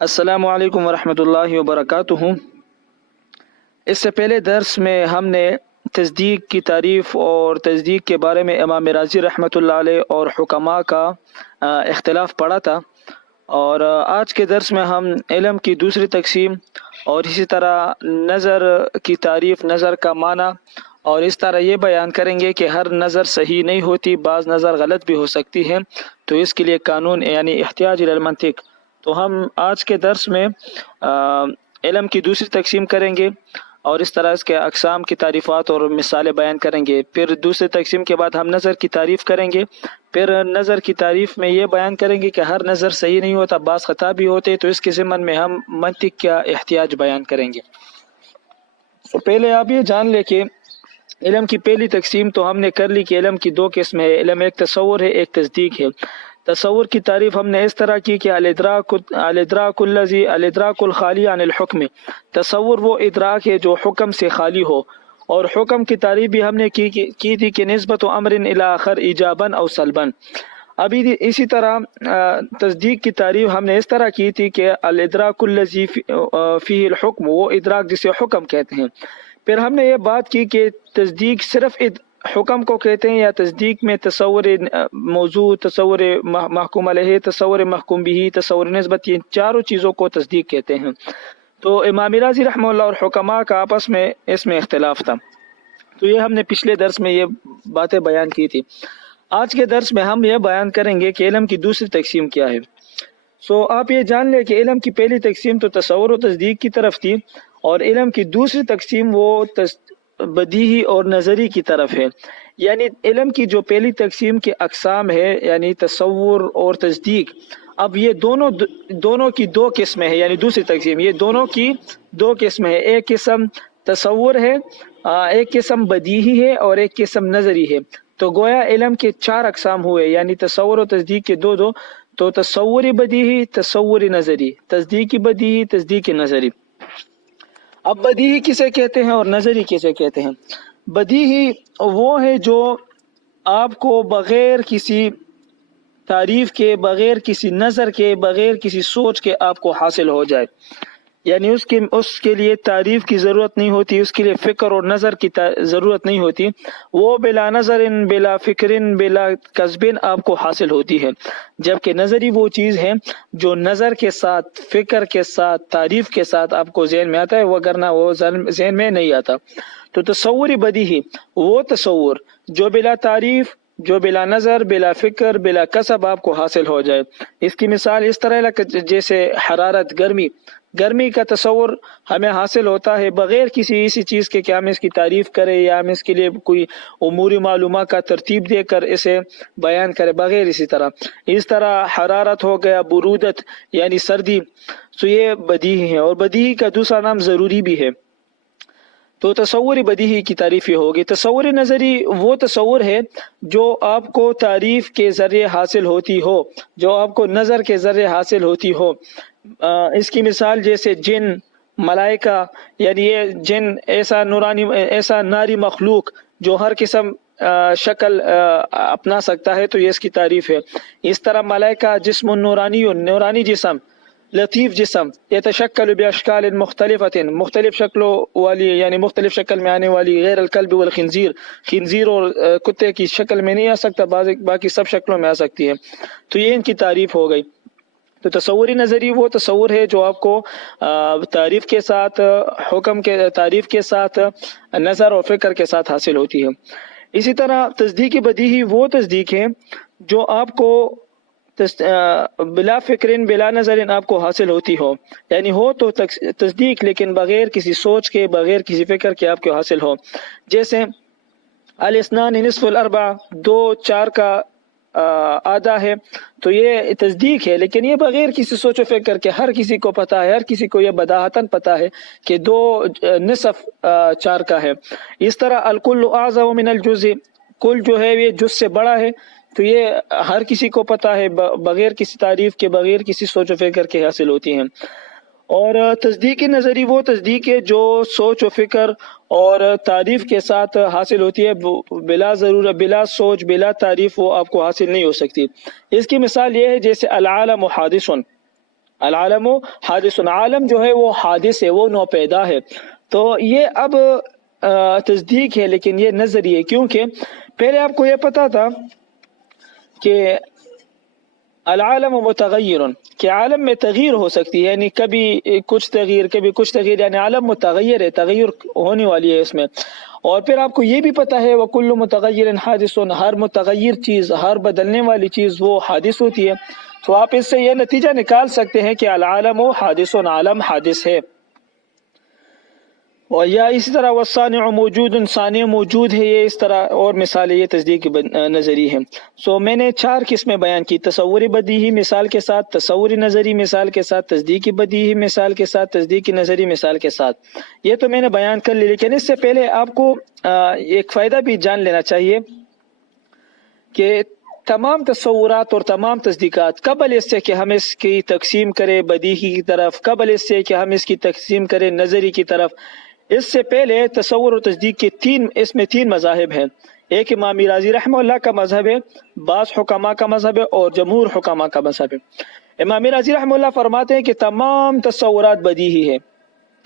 السلام علیکم ورحمۃ اللہ وبرکاتہ۔ اس سے پہلے درس میں ہم نے تصدیق کی تعریف اور تصدیق کے بارے میں امام رازی رحمۃ اللہ علیہ اور حکماء کا اختلاف پڑھا تھا، اور آج کے درس میں ہم علم کی دوسری تقسیم اور اسی طرح نظر کی تعریف، نظر کا معنی، اور اس طرح یہ بیان کریں گے کہ ہر نظر صحیح نہیں ہوتی، بعض نظر غلط بھی ہو سکتی ہے، تو اس کے لیے قانون یعنی احتیاج الی المنطق۔ تو ہم آج کے درس میں علم کی دوسری تقسیم کریں گے اور اس طرح اس کے اقسام کی تعریفات اور مثالیں بیان کریں گے۔ پھر دوسری تقسیم کے بعد ہم نظر کی تعریف کریں گے، پھر نظر کی تعریف میں یہ بیان کریں گے کہ ہر نظر صحیح نہیں ہوتا، بعض خطا بھی ہوتے، تو اس کے ضمن میں ہم منطق کا احتیاج بیان کریں گے۔ تو پہلے آپ یہ جان لیں کہ علم کی پہلی تقسیم تو ہم نے کر لی کہ علم کی دو قسم ہے، علم ایک تصور ہے، ایک تصدیق ہے۔ تصور کی تعریف ہم نے اس طرح کی کہ الادراک الخالی عن الحکم، تصور وہ ادراک ہے جو حکم سے خالی ہو، اور حکم کی تعریف بھی ہم نے کی تھی کہ نسبت امر الی آخر ایجابا او سلبا۔ ابھی اسی طرح تصدیق کی تعریف ہم نے اس طرح کی تھی کہ الادراک الذی فیہ الحکم، وہ ادراک جسے حکم کہتے ہیں۔ پھر ہم نے یہ بات کی کہ تصدیق صرف حکم کو کہتے ہیں، یا تصدیق میں تصور موضوع، تصور محکوم علیہ، تصور محکوم بھی، تصور نسبت، یہ چاروں چیزوں کو تصدیق کہتے ہیں۔ تو امام رازی رحمہ اللہ اور حکماء کا آپس میں اس میں اختلاف تھا، تو یہ ہم نے پچھلے درس میں یہ باتیں بیان کی تھی۔ آج کے درس میں ہم یہ بیان کریں گے کہ علم کی دوسری تقسیم کیا ہے۔ آپ یہ جان لیں کہ علم کی پہلی تقسیم تو تصور و تصدیق کی طرف تھی، اور علم کی دوسری تقسیم وہ بدیہی اور نظری کی طرف ہے۔ یعنی علم کی جو پہلی تقسیم کے اقسام ہے، یعنی تصور اور تصدیق، اب یہ دونوں کی دو قسمیں ہیں، یعنی دوسری تقسیم یہ دونوں کی دو قسمیں ہیں، ایک قسم تصور ہے، ایک قسم بدیہی ہے، اور ایک قسم نظری ہے۔ تو گویا علم کے چار اقسام ہوئے، یعنی تصور و تصدیق کے دو، تو تصوری بدیہی، تصوری نظری، تصدیقی بدیہی، تصدیقی نظری۔ اب بدیہی کسے کہتے ہیں اور نظری کسے کہتے ہیں؟ بدیہی وہ ہے جو آپ کو بغیر کسی تعریف کے، بغیر کسی نظر کے، بغیر کسی سوچ کے آپ کو حاصل ہو جائے، یعنی اس کے لیے تعریف کی ضرورت نہیں ہوتی، اس کے لیے فکر اور نظر کی ضرورت نہیں ہوتی، وہ بلا نظر، بلا فکر، بلا کسب آپ کو حاصل ہوتی ہے۔ جبکہ نظری وہ چیز ہے جو نظر کے ساتھ، فکر کے ساتھ، تعریف کے ساتھ آپ کو ذہن میں آتا ہے، وگرنہ وہ ذہن میں نہیں آتا۔ تو تصوری بدیہی وہ تصور جو بلا تعریف، جو بلا نظر، بلا فکر، بلا کسب آپ کو حاصل ہو جائے۔ اس کی مثال اس طرح جیسے حرارت، گرمی کا تصور ہمیں حاصل ہوتا ہے بغیر کسی ایسی چیز کے کہ ہم اس کی تعریف کریں یا ہم اس کے لیے کوئی اموری معلومات کا ترتیب دے کر اسے بیان کریں، بغیر اس طرح حرارت ہو گیا، برودت یعنی سردی، تو یہ بدیہی ہے۔ اور بدیہی کا دوسرا نام ضروری بھی ہے۔ تو تصوری بدیہی کی تعریف یہ ہوگی۔ تصوری نظری وہ تصور ہے جو آپ کو تعریف کے ذریعے حاصل ہوتی ہو، جو آپ کو نظر کے ذریعے حاصل ہوتی ہو۔ اس کی مثال جیسے جن، ملائکہ، یعنی یہ جن ایسا ناری مخلوق جو ہر قسم شکل اپنا سکتا ہے، تو یہ اس کی تعریف ہے۔ اس طرح ملائکہ جسم نورانی جسم، لطیف جسم، یتشکل باشکال مختلفۃ، مختلف شکلوں والی، یعنی مختلف شکل میں آنے والی، غیر الکلب والخنزیر، خنزیر اور کتے کی شکل میں نہیں آ سکتا، باقی سب شکلوں میں آ سکتی ہے۔ تو یہ ان کی تعریف ہو گئی۔ تو تصوری نظری وہ تصور ہے جو آپ کو تعریف کے ساتھ، حکم کے تعریف کے ساتھ، نظر اور فکر کے ساتھ حاصل ہوتی ہے۔ اسی طرح تصدیقی بدیہی وہ تصدیق ہے جو آپ کو بلا فکر، بلا نظر آپ کو حاصل ہوتی ہو، یعنی ہو تو تصدیق لیکن بغیر کسی سوچ کے، بغیر کسی فکر کے آپ کو حاصل ہو۔ جیسے الاثنان نصف الاربع، 2 4 کا آدھا ہے، تو یہ تصدیق ہے، لیکن یہ بغیر کسی سوچ و فکر کے ہر کسی کو پتہ ہے، ہر کسی کو یہ بداہتاً پتہ ہے کہ 2 نصف 4 کا ہے۔ اس طرح الکل اعظم من الجزء، کل جو ہے یہ جز سے بڑا ہے، تو یہ ہر کسی کو پتہ ہے، بغیر کسی تعریف کے، بغیر کسی سوچ و فکر کے حاصل ہوتی ہیں۔ اور تصدیقی نظری وہ تصدیق ہے جو سوچ و فکر اور تعریف کے ساتھ حاصل ہوتی ہے، بلا ضرورت، بلا سوچ، بلا تعریف وہ آپ کو حاصل نہیں ہو سکتی۔ اس کی مثال یہ ہے جیسے العالم حادث، العالم حادث، عالم جو ہے وہ حادث ہے، وہ نوپیدا ہے. تو یہ اب تصدیق ہے، لیکن یہ نظری ہے، کیونکہ پہلے آپ کو یہ پتا تھا کہ العالم متغیر، کہ عالم میں تغیر ہو سکتی ہے، یعنی کبھی کچھ تغیر کبھی کچھ تغیر، یعنی عالم متغیر ہے، تغیر ہونے والی ہے اس میں. اور پھر آپ کو یہ بھی پتا ہے وَكُلُّ مُتَغَيِّرٍ حَادِثٌ، ہر متغیر چیز، ہر بدلنے والی چیز وہ حادث ہوتی ہے. تو آپ اس سے یہ نتیجہ نکال سکتے ہیں کہ العالم حادث، عالم حادث ہے. اور یا اسی طرح والصانع موجود، صانع موجود ہے، یہ اس طرح اور مثالیں یہ تصدیق کی نظری ہے. میں نے 4 قسمیں بیان کی: تصوری بدیہی مثال کے ساتھ، تصوری نظری مثال کے ساتھ، تصدیقی بدیہی مثال کے ساتھ، تصدیقی نظری مثال کے ساتھ. یہ تو میں نے بیان کر لی، لیکن اس سے پہلے آپ کو ایک فائدہ بھی جان لینا چاہیے کہ تمام تصورات اور تمام تصدیقات قبل اس سے کہ ہم اس کی تقسیم کریں بدیہی کی طرف، قبل اس سے کہ ہم اس کی تقسیم کریں نظری کی طرف، اس سے پہلے تصور اور تصدیق کے اس میں 3 مذاہب ہیں. ایک امام راضی رحمہ اللہ کا مذہب ہے، بعض حکماء کا مذہب ہے، اور جمہور حکماء کا مذہب ہے. امام راضی رحمہ اللہ فرماتے ہیں کہ تمام تصورات بدیہی ہے،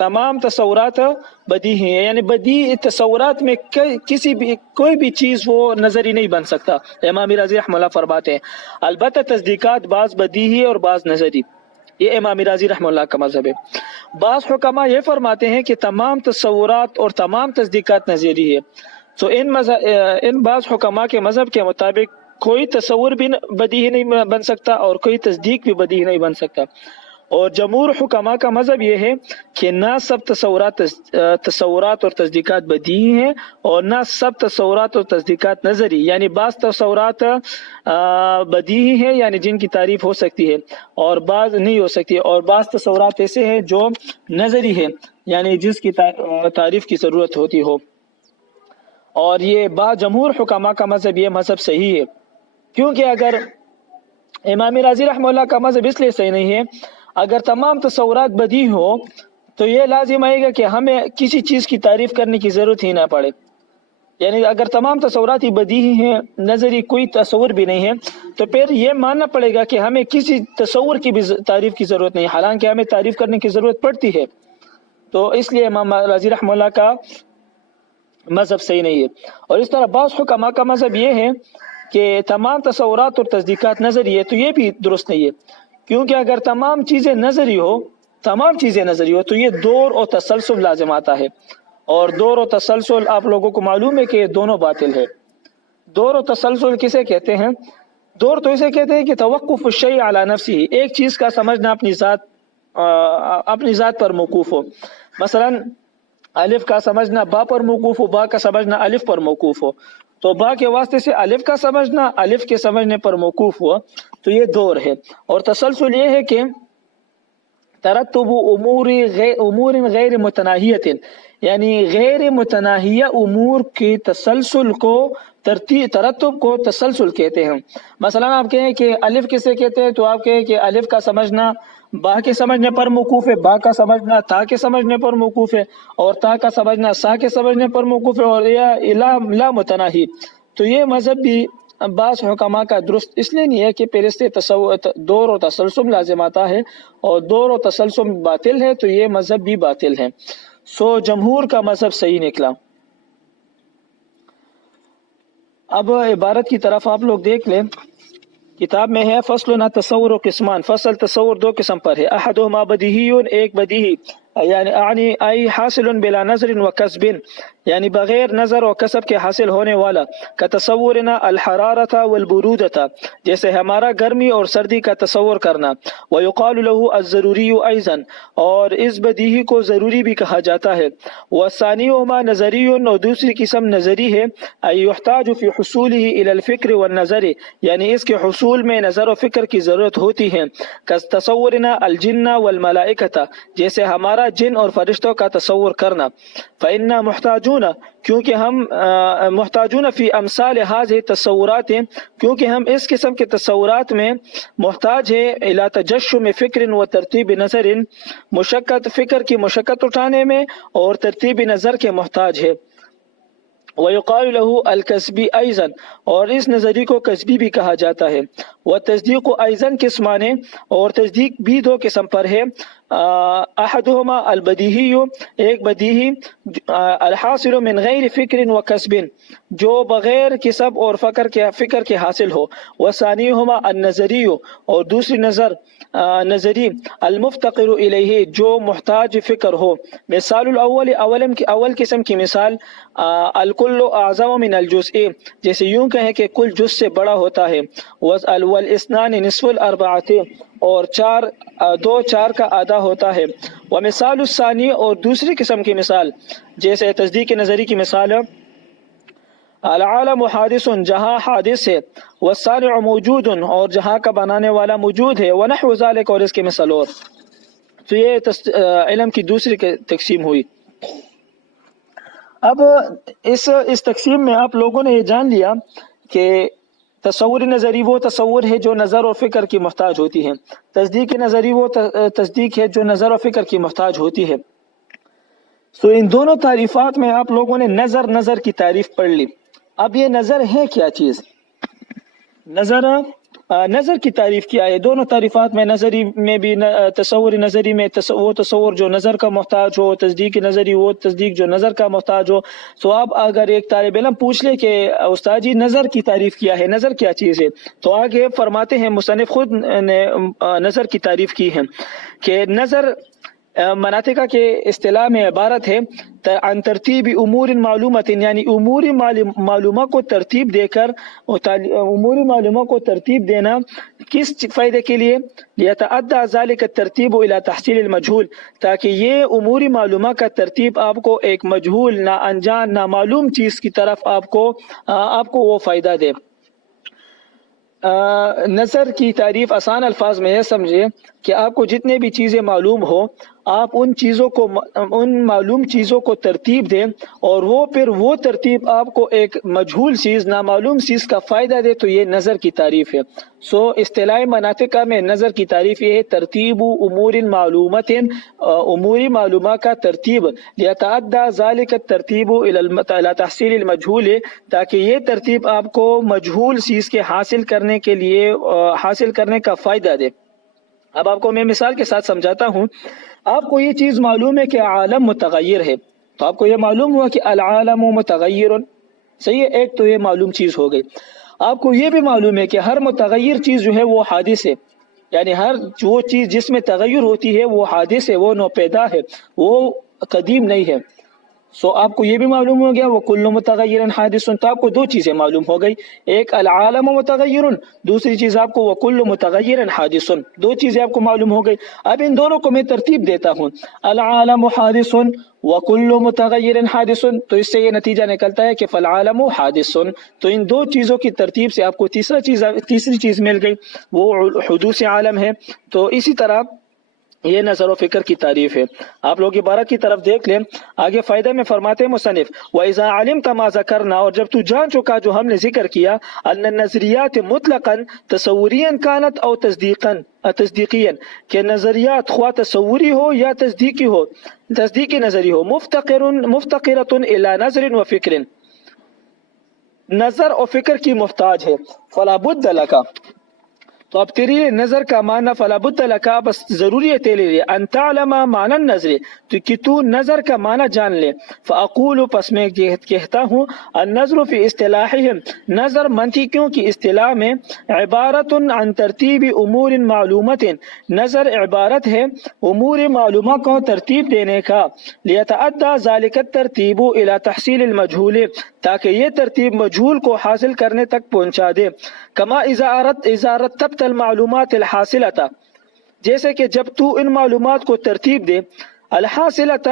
تمام تصورات بدیہی ہیں، یعنی بدیہی تصورات میں کوئی بھی چیز وہ نظری نہیں بن سکتا. امام راضی رحمہ اللہ فرماتے ہیں البتہ تصدیقات بعض بدیہی اور بعض نظری. یہ امام راضی رحمہ اللہ کا مذہب ہے. بعض حکماء یہ فرماتے ہیں کہ تمام تصورات اور تمام تصدیقات نظری ہے. تو ان بعض حکماء کے مذہب کے مطابق کوئی تصور بھی بدیہی نہیں بن سکتا اور کوئی تصدیق بھی بدیہی نہیں بن سکتا. اور جمہور حکماء کا مذہب یہ ہے کہ نہ سب تصورات اور تصدیقات بدیہی ہیں، اور نہ سب تصورات اور تصدیقات نظری، یعنی بعض تصورات بدیہی ہیں یعنی جن کی تعریف ہو سکتی ہے اور بعض نہیں ہو سکتی، اور بعض تصورات ایسے ہیں جو نظری ہے یعنی جس کی تعریف کی ضرورت ہوتی ہو. اور یہ بعض جمہور حکماء کا مذہب یہ مذہب صحیح ہے، کیونکہ اگر امام راضی رحمہ اللہ کا مذہب اس لیے صحیح نہیں ہے، اگر تمام تصورات بدیہی ہو تو یہ لازم آئے گا کہ ہمیں کسی چیز کی تعریف کرنے کی ضرورت ہی نہ پڑے. یعنی اگر تمام تصورات ہی بدیہی ہیں، نظری کوئی تصور بھی نہیں ہے، تو پھر یہ ماننا پڑے گا کہ ہمیں کسی تصور کی بھی تعریف کی ضرورت نہیں، حالانکہ ہمیں تعریف کرنے کی ضرورت پڑتی ہے. تو اس لیے امام راضی رحمہ اللہ کا مذہب صحیح نہیں ہے. اور اس طرح بعض حکماء کا مذہب یہ ہے کہ تمام تصورات اور تصدیقات نظری ہے، تو یہ بھی درست نہیں ہے، کیونکہ اگر تمام چیزیں نظری ہو تو یہ دور اور تسلسل لازم آتا ہے. اور دور و تسلسل آپ لوگوں کو معلوم ہے کہ دونوں باطل ہے. دور و تسلسل کسے کہتے ہیں؟ دور تو اسے کہتے ہیں کہ توقف الشیء علی نفسہ، ایک چیز کا سمجھنا اپنی ذات پر موقوف ہو. مثلا الف کا سمجھنا با پر موقوف ہو، با کا سمجھنا الف پر موقوف ہو، تو با کے واسطے سے الف کا سمجھنا الف کے سمجھنے پر موقوف ہوا، تو یہ دور ہے. اور تسلسل یہ ہے کہ ترتب امور غیر متناہیت، یعنی غیر متناہیہ امور کی تسلسل کو ترتب کو تسلسل کہتے ہیں. مثلا آپ کہیں کہ الف کسے کہتے ہیں، تو آپ کہیں کہ الف کا سمجھنا با کے سمجھنے پر موقوف ہے، با کا سمجھنا تا کے سمجھنے پر موقوف ہے، اور تا کا سمجھنا سا کے سمجھنے پر موقوف ہے، اور یہ لا متناہی. تو یہ مذہب بھی بعض حکماء کا درست اس لیے نہیں ہے کہ پھر اس سے دور و تسلسل لازم آتا ہے، اور دور و تسلسل باطل ہے، تو یہ مذہب بھی باطل ہے. جمہور کا مذہب صحیح نکلا. اب عبارت کی طرف آپ لوگ دیکھ لیں، کتاب میں ہے فصل نہ تصور و قسمان، فصل تصور 2 قسم پر ہے. احدہما بدیہی، ایک بدیہی یعنی ای حاصل بلا نظر و کسب، یعنی بغیر نظر و کسب کے حاصل ہونے والا، کا تصورنا الحرارت والبرودت، جیسے ہمارا گرمی اور سردی کا تصور کرنا. ویقال له الضروری ایضا، اور اس بدیہی کو ضروری بھی کہا جاتا ہے. والثانیہما نظری، اور دوسری قسم نظری ہے. ای یحتاج فی حصولہ الی الفکر والنظر، یعنی اس کے حصول میں نظر و فکر کی ضرورت ہوتی ہے. تصورنا الجن والملائکۃ، جیسے ہمارا جن اور فرشتوں کا تصور کرنا. فإنا محتاجون، کیونکہ ہم محتاجون فی امثال هذه التصورات، کیونکہ ہم اس قسم کے تصورات میں محتاج ہیں الی تجشم فکر و ترتیب نظر، فکر کی مشقت اٹھانے میں اور ترتیب نظر کے محتاج ہے. وَيُقَالُ لَهُ الْكَسْبِ أَيْضًا، اور اس نظریے کو کسبی بھی کہا جاتا ہے۔ وَالتصدیق أَيضًا قسمانے، اور تصدیق بھی دو قسم پر ہے۔ احدہما البدیہی، ایک بدیہی، الحاصل من غیر فکر و کسب، جو بغیر کسب اور فکر کے حاصل ہو۔ وثانیہما النظری، اور دوسری نظری المفتقر الیہ، جو محتاج فکر ہو۔ مثال الاول، اول قسم کی مثال الکل اعظم من الجزء، جیسے یوں کہیں کہ کل جز سے بڑا ہوتا ہے۔ والاثنان نصف الاربعۃ، اور دو چار کا آدھا ہوتا ہے۔ ومثال الثانی، اور دوسری قسم کی مثال جیسے تصدیق نظری کی مثال ہے العالم حادث، جہاں حادث ہے، والصانع موجود، اور جہاں کا بنانے والا موجود ہے، ونحو ذلک، اور اس کے مثال اور۔ تو یہ علم کی دوسری تقسیم ہوئی۔ اب اس تقسیم میں آپ لوگوں نے یہ جان لیا کہ تصور نظری وہ تصور ہے جو نظر اور فکر کی محتاج ہوتی ہے، تصدیق نظری وہ تصدیق ہے جو نظر اور فکر کی محتاج ہوتی ہے۔ تو ان دونوں تعریفات میں آپ لوگوں نے نظر کی تعریف پڑھ لی۔ اب یہ نظر ہے کیا چیز؟ نظر کی تعریف کیا ہے؟ دونوں تعریفات میں، نظری میں بھی تصور نظری میں وہ تصور جو نظر کا محتاج ہو، تصدیق نظری وہ تصدیق جو نظر کا محتاج ہو۔ تو اب اگر ایک طالب علم پوچھ لے کہ استاد جی نظر کی تعریف کیا ہے، نظر کیا چیز ہے، تو آگے فرماتے ہیں مصنف خود نے نظر کی تعریف کی ہے کہ نظر مناطقہ کے اصطلاح میں عبارت ہے عن ترتیب امور معلومات، یعنی امور معلومہ کو ترتیب دے کر، امور معلومہ کو ترتیب دینا کس فائدے کے لیے؟ لیتعدى ذلك الترتیب الى تحصیل المجهول، تاکہ یہ امور معلومہ کا ترتیب آپ کو ایک مجہول، نا انجان، نامعلوم چیز کی طرف آپ کو وہ فائدہ دے۔ نظر کی تعریف آسان الفاظ میں یہ سمجھے کہ آپ کو جتنے بھی چیزیں معلوم ہو، آپ ان معلوم چیزوں کو ترتیب دیں، اور وہ ترتیب آپ کو ایک مجہول چیز، نامعلوم چیز کا فائدہ دے، تو یہ نظر کی تعریف ہے۔ اصطلاح مناطقہ میں نظر کی تعریف یہ ہے ترتیب امور معلومات، امور معلومہ کا ترتیب، لیتعدى ذلك الترتیب الى تحصیل المجہول، تاکہ یہ ترتیب آپ کو مجہول چیز کے حاصل کرنے کا فائدہ دے۔ اب آپ کو میں مثال کے ساتھ سمجھاتا ہوں۔ آپ کو یہ چیز معلوم ہے کہ عالم متغیر ہے، تو آپ کو یہ معلوم ہوا کہ العالم متغیر، صحیح ہے، ایک تو یہ معلوم چیز ہو گئی۔ آپ کو یہ بھی معلوم ہے کہ ہر متغیر چیز جو ہے وہ حادث ہے، یعنی ہر وہ چیز جس میں تغیر ہوتی ہے وہ حادث ہے، وہ نوپیدا ہے، وہ قدیم نہیں ہے۔ آپ کو یہ بھی معلوم ہو گیا وہ کل متغیر حادث، تو آپ کو دو چیزیں معلوم ہو گئی، ایک العالم متغیر، دوسری چیز آپ کو وہ کل متغیر حادث، دو چیزیں آپ کو معلوم ہو گئی۔ اب ان دونوں کو میں ترتیب دیتا ہوں، العالم حادث وکل متغیر حادث، تو اس سے یہ نتیجہ نکلتا ہے کہ فالعالم حادث، تو ان دو چیزوں کی ترتیب سے آپ کو تیسری چیز مل گئی، وہ حدوث عالم ہے۔ تو اسی طرح یہ نظر و فکر کی تعریف ہے۔ آپ لوگ عبارت کی طرف دیکھ لیں، آگے فائدہ میں فرماتے ہیں مصنف وَإِذَا عَلِمْتَ مَا ذَكَرْنَا، اور جب تو جان چکا جو ہم نے ذکر کیا، ان النظریات مطلقاً تصوریاً کانت او تصدیقیاً، کہ نظریات خواہ تصوری ہو یا تصدیقی نظری ہو، مفتقرۃ الی نظر و فکر، نظر اور فکر کی محتاج ہے، فلا بد لک، تو اب تیرے لیے نظر کا معنی فلا بد لک، بس ضروری ہے تیرے لیے ان تعلم معنی النظر، تو کہ تو نظر کا معنی جان لے۔ فاقول، پس میں کہتا ہوں، النظر فی اصطلاحہم، نظر منطقیوں کی اصطلاح میں، عبارت عن ترتیب امور معلومات، نظر عبارت ہے امور معلومہ کو ترتیب دینے کا، لیتعدى ذلك الترتیب الى تحصیل المجہول، تاکہ یہ ترتیب مجہول کو حاصل کرنے تک پہنچا دے۔ کما اذا رتبت المعلومات الحاصلۃ، جیسے کہ جب تو ان معلومات کو ترتیب دے، الحاصلۃ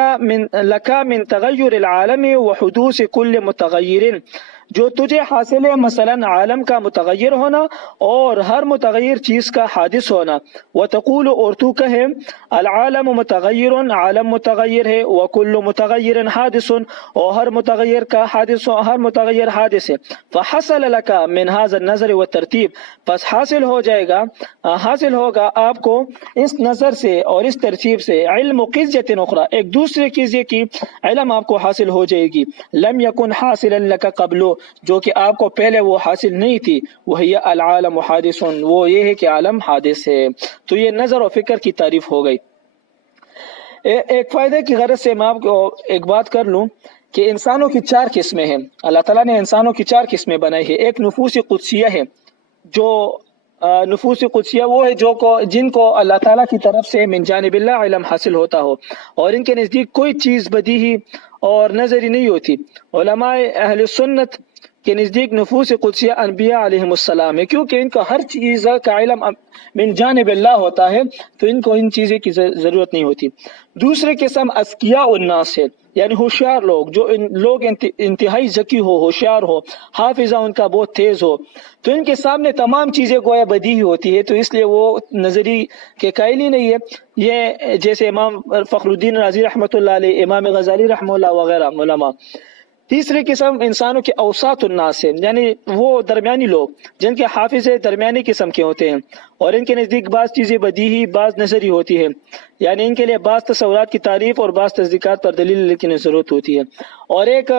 لک من تغیر العالم وحدوث کل متغیر، جو تجھے حاصل ہے، مثلاً عالم کا متغیر ہونا اور ہر متغیر چیز کا حادث ہونا. وتقول، اور تو کہے، العالم متغیر، عالم متغیر ہے، وکل متغیر حادث، اور ہر متغیر کا حادث، ہر متغیر حادث ہے. فحصل لك من هذا النظر والترتیب، پس حاصل ہو جائے گا، حاصل ہوگا آپ کو اس نظر سے اور اس ترتیب سے، علم قضیت اخرى، ایک دوسرے قضیے کی علم آپ کو حاصل ہو جائے گی. لم یکن حاصلا لك قبل، جو کہ آپ کو پہلے وہ حاصل نہیں تھی. وہی العالم حادث، وہ یہ ہے کہ عالم حادث ہے. تو یہ نظر و فکر کی تعریف ہو گئی. ایک فائدے کی غرض سے میں آپ کو ایک بات کر لوں کہ انسانوں کی 4 قسمیں ہیں. اللہ تعالیٰ نے انسانوں کی 4 قسمیں بنائی ہے. ایک نفوس قدسیہ ہے، جو نفوس قدسیہ وہ ہے جن کو اللہ تعالیٰ کی طرف سے من جانب اللہ علم حاصل ہوتا ہو، اور ان کے نزدیک کوئی چیز بدیہی اور نظری نہیں ہوتی. علماء اہل سنت کے نزدیک نفوس قدسیہ انبیاء علیہم السلام ہے، کیونکہ ان کا ہر چیز کا علم من جانب اللہ ہوتا ہے، تو ان کو ان چیزیں کی ضرورت نہیں ہوتی. دوسرے قسم اذکیاء الناس ہے، یعنی ہوشیار لوگ، جو لوگ انتہائی ذکی ہو، ہوشیار ہو، حافظہ ان کا بہت تیز ہو، تو ان کے سامنے تمام چیزیں گویا بدیہی ہوتی ہے، تو اس لیے وہ نظری کے قائل ہی نہیں ہے. یہ جیسے امام فخر الدین رازی رحمۃ اللہ علیہ، امام غزالی رحمہ اللہ وغیرہ علماء. تیسری قسم انسانوں کے اوساط الناس ہے، یعنی وہ درمیانی لوگ جن کے حافظے درمیانی قسم کے ہوتے ہیں، اور ان کے نزدیک بعض چیزیں بدیہی، بعض نظری ہوتی ہے، یعنی ان کے لیے بعض تصورات کی تعریف اور بعض تصدیقات پر دلیل کی ضرورت ہوتی ہے. اور ایک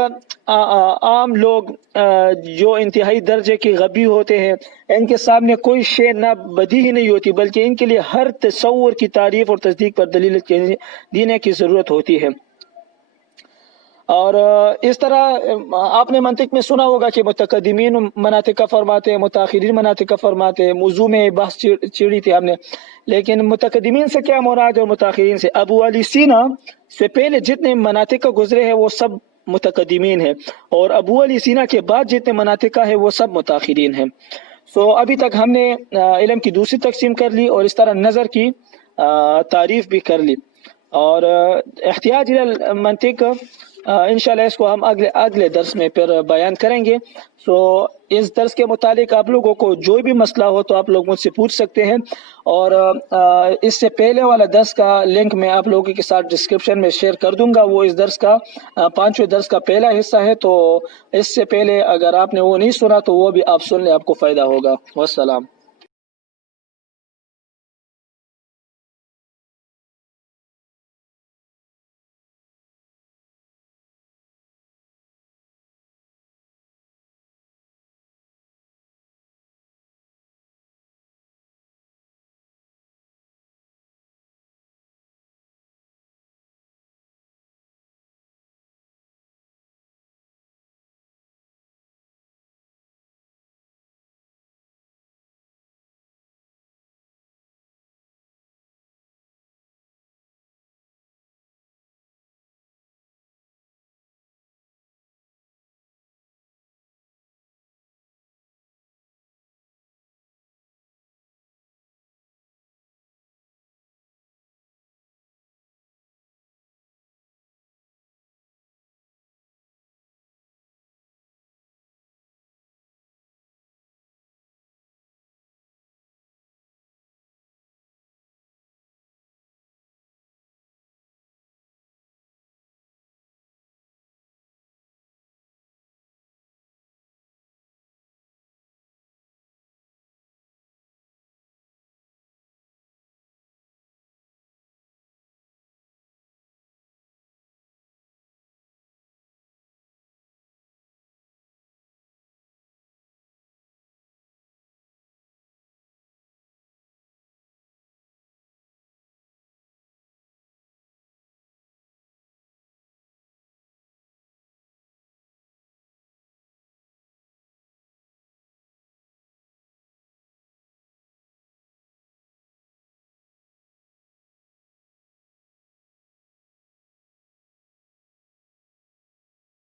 عام لوگ جو انتہائی درجے کے غبی ہوتے ہیں، ان کے سامنے کوئی شے نہ بدیہی نہیں ہوتی، بلکہ ان کے لیے ہر تصور کی تعریف اور تصدیق پر دلیل دینے کی ضرورت ہوتی ہے. اور اس طرح آپ نے منطق میں سنا ہوگا کہ متقدمین مناطق کا فرماتے ہیں، متاخرین مناطق کا فرماتے ہیں. موضوع میں بحث چھڑی تھی ہم نے، لیکن متقدمین سے کیا مراد ہے اور متاخرین سے؟ ابو علی سینا سے پہلے جتنے مناطق کا گزرے ہیں وہ سب متقدمین ہیں، اور ابو علی سینا کے بعد جتنے مناطق کا ہے وہ سب متاخرین ہیں. ابھی تک ہم نے علم کی دوسری تقسیم کر لی، اور اس طرح نظر کی تعریف بھی کر لی. اور احتیاج المنطق انشاءاللہ اس کو ہم اگلے درس میں پھر بیان کریں گے. اس درس کے متعلق آپ لوگوں کو جو بھی مسئلہ ہو تو آپ لوگ مجھ سے پوچھ سکتے ہیں، اور اس سے پہلے والا درس کا لنک میں آپ لوگوں کے ساتھ ڈسکرپشن میں شیئر کر دوں گا. وہ اس درس کا 5ویں درس کا پہلا حصہ ہے، تو اس سے پہلے اگر آپ نے وہ نہیں سنا تو وہ بھی آپ سن لیں، آپ کو فائدہ ہوگا. والسلام.